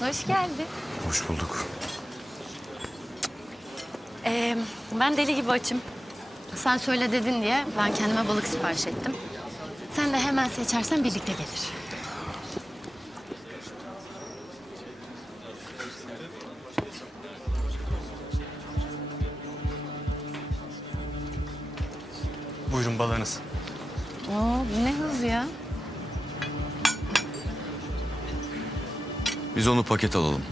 Hoş geldin. Hoş bulduk. Ee, ben deli gibi açım. Sen söyle dedin diye ben kendime balık sipariş ettim. Sen de hemen seçersen birlikte gelir. Buyurun balığınız. Oo, bu ne hız ya? Biz onu paket alalım.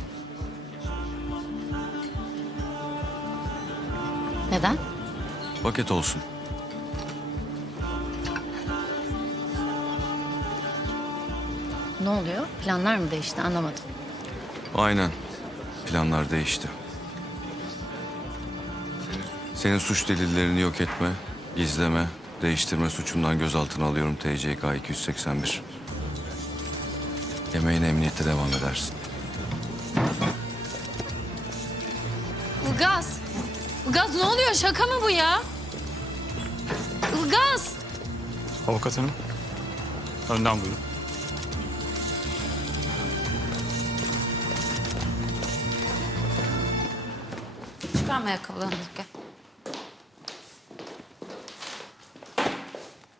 Neden? Paket olsun. Ne oluyor? Planlar mı değişti anlamadım. Aynen. Planlar değişti. Senin suç delillerini yok etme, gizleme, değiştirme suçundan gözaltına alıyorum TCK 281. Yemeğine emniyette devam edersin. Ilgaz! Ilgaz ne oluyor? Şaka mı bu ya? Ilgaz! Avukat hanım. Önden buyurun. Çıkarma ayakkabılarını gel.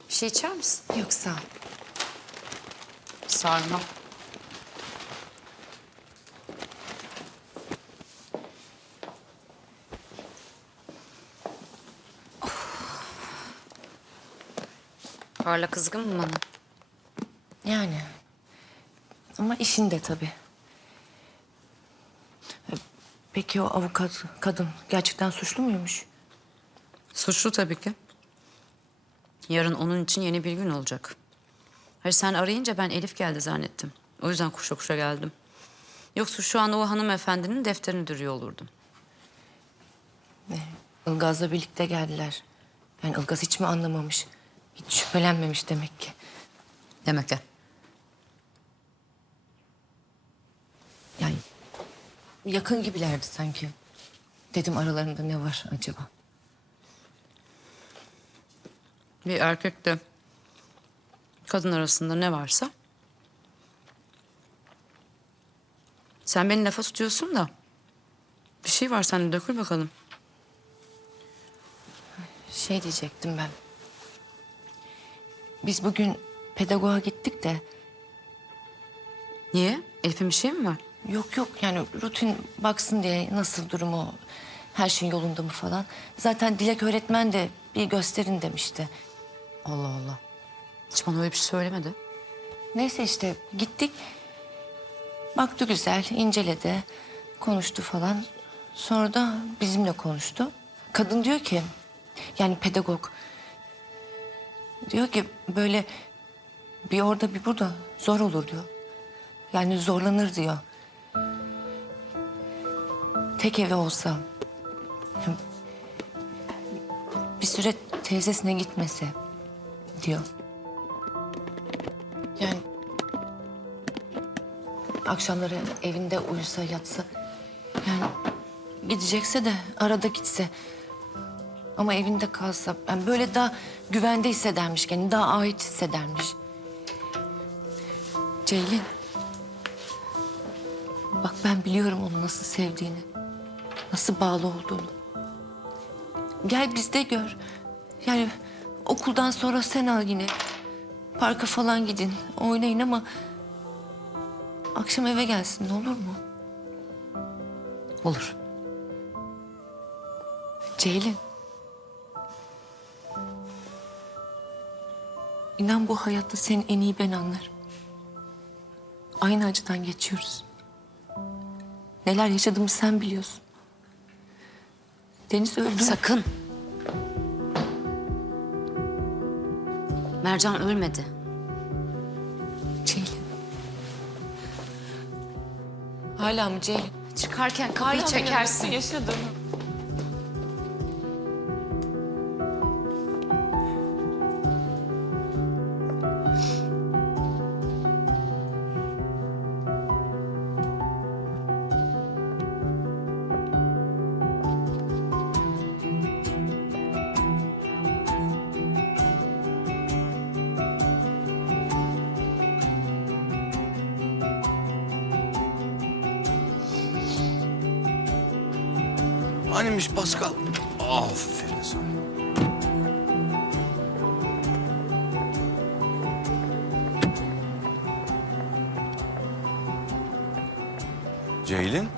Bir şey içer misin? Yok sağ ol. Sarma. Parla kızgın mı bana? Yani. Ama işinde tabii. E, Peki o avukat kadın gerçekten suçlu muymuş? Suçlu tabii ki. Yarın onun için yeni bir gün olacak. Hayır sen arayınca ben Elif geldi zannettim. O yüzden kuşa kuşa geldim. Yoksa şu an o hanımefendinin defterini dürüyor olurdum. Ilgaz'la birlikte geldiler. Yani Ilgaz hiç mi anlamamış? Hiç şüphelenmemiş demek ki. Demek ki. Yani yakın gibilerdi sanki. Dedim aralarında ne var acaba? Bir erkekle kadın arasında ne varsa... Sen beni lafa tutuyorsun da... Bir şey var sende dökül bakalım. Şey diyecektim ben. Biz bugün pedagoğa gittik de Niye? Elif'in bir şey mi var? Yok yok yani rutin baksın diye nasıl durumu, her şey yolunda mı falan. Zaten Dilek öğretmen de bir gösterin demişti. Allah Allah. Hiç bana öyle bir şey söylemedi. Neyse işte gittik. Baktı güzel, inceledi, konuştu falan. Sonra da bizimle konuştu. Kadın diyor ki, yani pedagog. Diyor ki böyle bir orada bir burada zor olur diyor. Yani zorlanır diyor. Tek evi olsa. Bir süre teyzesine gitmese diyor. Yani akşamları evinde uyusa yatsa yani gidecekse de arada gitse ama evinde kalsa yani böyle daha güvende hissedermiş kendini daha ait hissedermiş. Ceylin bak ben biliyorum onu nasıl sevdiğini nasıl bağlı olduğunu. Gel bizde gör. Yani okuldan sonra sen al yine. Parka falan gidin, oynayın ama... ...akşam eve gelsin olur mu? Olur. Ceylin. İnan bu hayatta seni en iyi ben anlarım. Aynı acıdan geçiyoruz. Neler yaşadığımı sen biliyorsun. Deniz öldü. Sakın. Mercan ölmedi. Ceylin. Hala mı Ceylin? Çıkarken kapıyı çekersin. Yaşadım. Hanimiş Pascal? Aferin sana. Ceylin?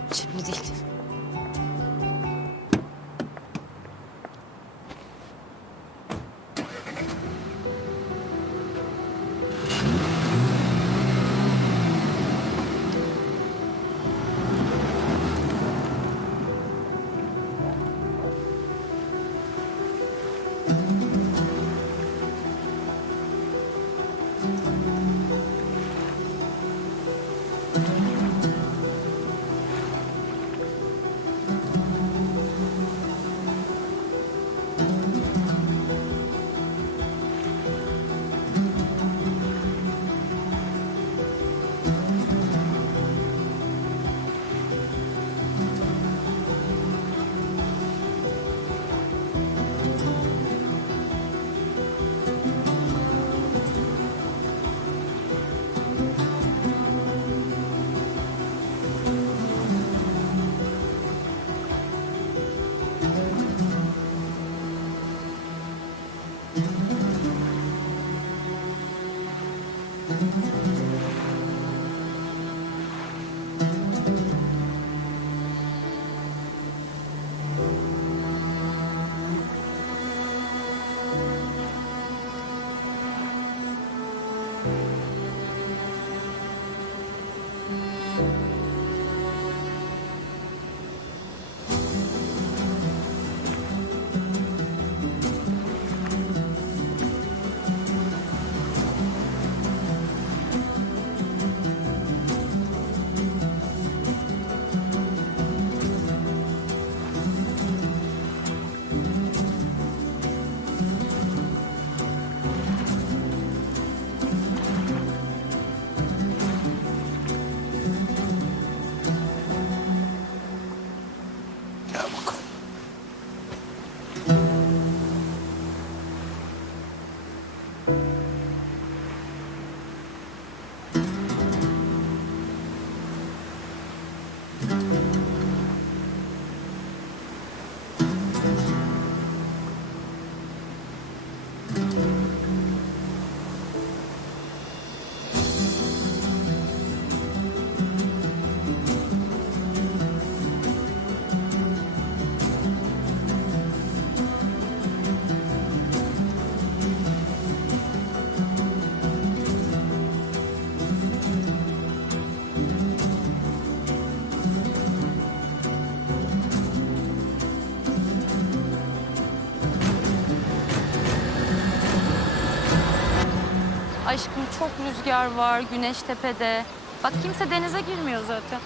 Aşkım çok rüzgar var, güneş tepede. Bak kimse denize girmiyor zaten.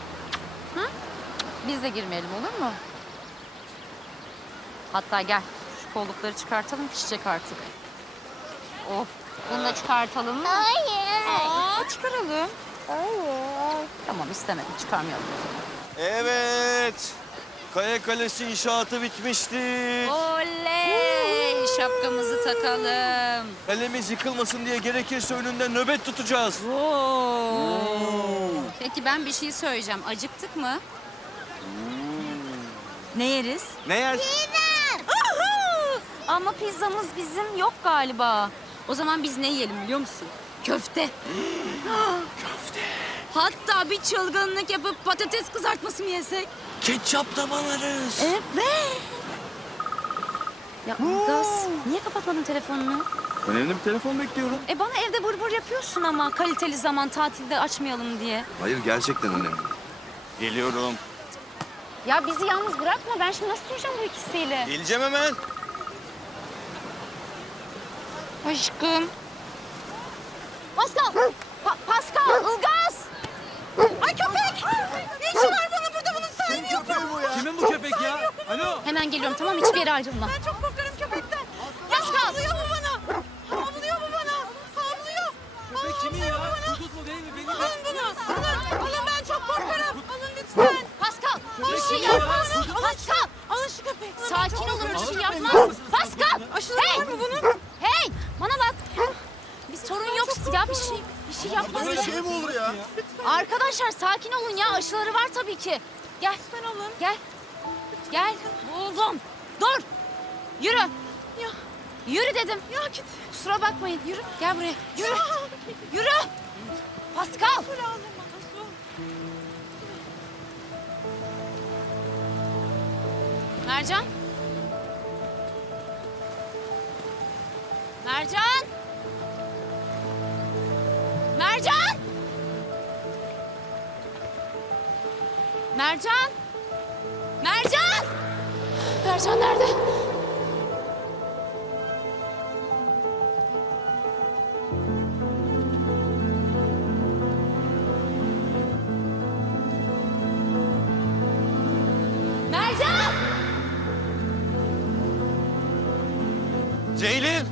Hı? Biz de girmeyelim olur mu? Hatta gel şu kollukları çıkartalım pişecek artık. Oh. Bunu da çıkartalım mı? Hayır. Aa, çıkaralım. Hayır. Tamam istemedim çıkarmayalım. Evet. Kaya Kalesi inşaatı bitmiştir. Oley! Şapkamızı takalım. Kalemiz yıkılmasın diye gerekirse önünde nöbet tutacağız. Peki ben bir şey söyleyeceğim. Acıktık mı? Ne yeriz? Ne yer? Ama pizzamız bizim yok galiba. O zaman biz ne yiyelim biliyor musun? Köfte. Köfte. Hatta bir çılgınlık yapıp patates kızartması mı yesek? Ketçap da banarız. Evet. Ya Ilgaz, niye kapatmadın telefonunu? Önemli bir telefon bekliyorum. E bana evde vır yapıyorsun ama kaliteli zaman tatilde açmayalım diye. Hayır gerçekten önemli. Geliyorum. Ya bizi yalnız bırakma. Ben şimdi nasıl duracağım bu ikisiyle? Geleceğim hemen. Aşkım. Pascal! Pa- Pascal! Ilgaz! Ay köpek! Ne işi var bana burada bunun sahibi yok. Kimin bu köpek ya? Alo. Hemen geliyorum tamam hiçbir yere ayrılma. Ben çok korkarım köpekten. Pascal! Havlıyor mu bana? Havlıyor mu bana? Havlıyor. Köpek kimin ya? Kuduz mu değil mi? Benim Alın bunu. Alın. Alın ben çok korkarım. Alın lütfen. Pascal! Bir şey ya? yapmaz. Pascal! Alın şu köpeği. Sakin olun bir şey yapmaz. Pascal! Aşıları Hey! var mı bunun? Hey! Bana bak. Bir sorun yok ya bir şey bir şey yapmaz. mi olur ya? Arkadaşlar sakin olun ya aşıları var tabii ki. Gel. Lütfen alın. Gel. Gel. Oğlum. Dur. Yürü. Ya. Yürü dedim. Ya git. Kusura bakmayın. Yürü. Gel buraya. Yürü. Yürü. Pascal. Mercan. Mercan. Mercan. Mercan. Mercan nerede? Mercan. Ceylin!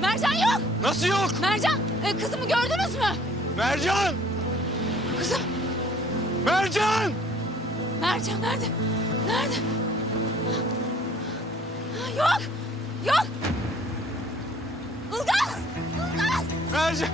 Mercan yok. Nasıl yok? Mercan, e, kızımı gördünüz mü? Mercan! Kızım, Mercan! Mercan nerede? Nerede? Yok, yok. Ilgaz, Ilgaz. Mercan!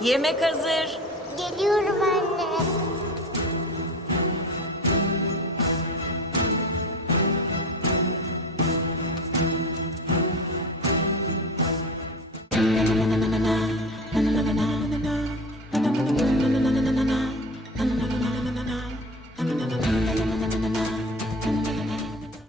Yemek hazır. Geliyorum anne.